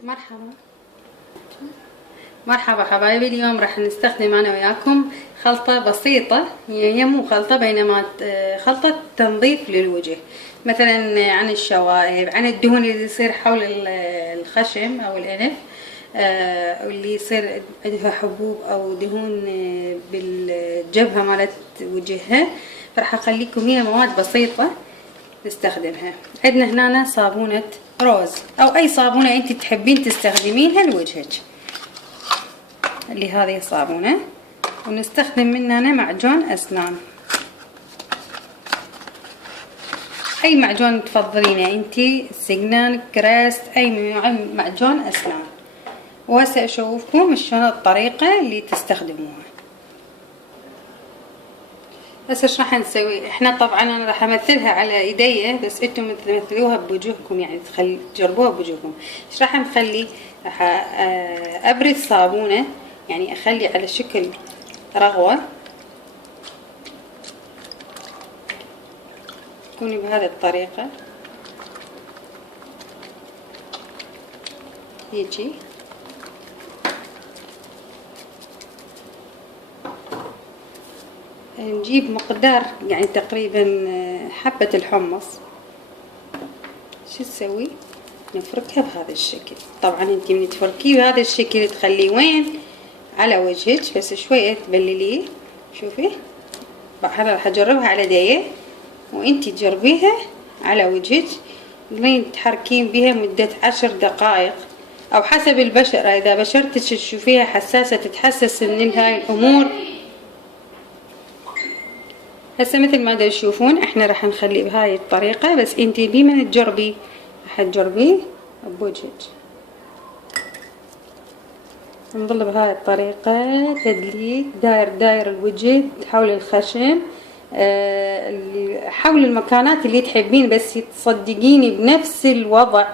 مرحبا مرحبا حبايبي. اليوم راح نستخدم انا وياكم خلطة بسيطة، هي مو خلطة بينما خلطة تنظيف للوجه، مثلا عن الشوائب، عن الدهون اللي يصير حول الخشم او الانف، واللي يصير عندها حبوب او دهون بالجبهة مالت وجهها. راح اخليكم هي مواد بسيطة نستخدمها. عندنا هنا صابونة روز او اي صابونة انت تحبين تستخدمينها لوجهك، اللي هذه صابونة، ونستخدم منها معجون اسنان، اي معجون تفضلينه انتي، سجنان، كريست، اي معجون اسنان. وهسه اشوفكم شلون الطريقة اللي تستخدموها. هسه ايش راح نسوي؟ احنا طبعا انا راح امثلها على ايديا، بس انتم تمثلوها بوجهكم، يعني تجربوها بوجهكم. ايش راح نخلي؟ راح ابرد صابونة، يعني اخلي على شكل رغوة، تكوني بهذه الطريقة هيجي. نجيب مقدار يعني تقريبا حبة الحمص. شو تسوي؟ نفركها بهذا الشكل. طبعا انتي من تفركيه بهذا الشكل تخليه وين؟ على وجهك، بس شوية تبلليه. شوفي هذا راح اجربها على يدي، وانتي تجربيها على وجهك، لين تحركين بها مدة 10 دقائق او حسب البشرة. اذا بشرتك تشوفيها حساسة تتحسس من هاي الامور. هسه مثل ما تشوفون احنا راح نخلي بهاي الطريقة، بس انتي بمن تجربي راح تجربيه بوجهك. نظل بهاي الطريقة تدليك داير الوجه حول الخشم، حول المكانات اللي تحبين، بس تصدقيني بنفس الوضع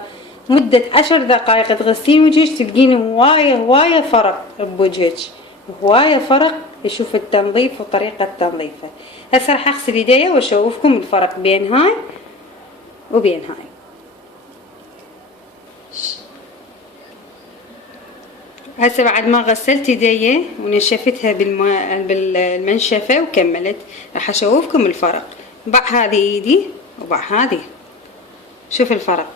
مدة 10 دقائق تغسلين وجهك تلقين هواية فرق بوجهك، هواية فرق. يشوف التنظيف وطريقة تنظيفه. هسه راح اغسل ايديا واشوفكم الفرق بين هاي وبين هاي. هسه بعد ما غسلت ايديا ونشفتها بالمنشفة وكملت، راح اشوفكم الفرق. بع هذه ايدي وبع هذه، شوف الفرق،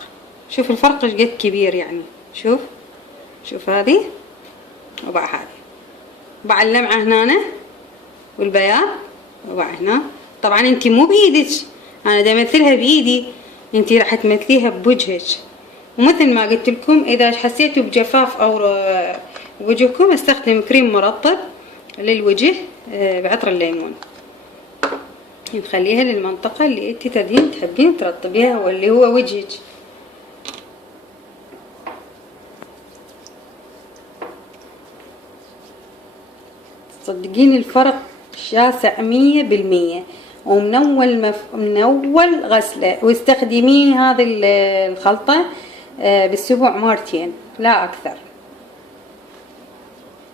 شوف الفرق ايش قد كبير يعني. شوف هذه وبع هذه، بع اللمعة هنا والبياض وبع هنا. طبعا انتي مو بايدك، انا دا امثلها بايدي، انتي راح تمثليها بوجهك. ومثل ما قلت لكم اذا حسيتوا بجفاف او وجهكم استخدم كريم مرطب للوجه بعطر الليمون، نخليها للمنطقة اللي انتي تحبين ترطبيها واللي هو وجهك. صدقيني الفرق شاسع 100%، ومن أول غسلة. واستخدمين هذه الخلطة بالأسبوع مرتين لا أكثر،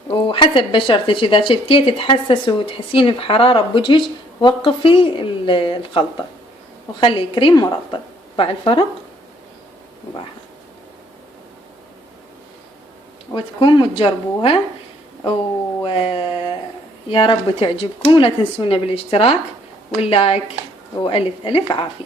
وحسب بشرتك. إذا شفتيه تتحسس وتحسين بحرارة بوجهك وقفي الخلطة وخلي كريم مرطب. باع الفرق وباع، وتكونوا تجربوها، ويا رب تعجبكم. ولا تنسونا بالاشتراك واللايك، وألف ألف عافية.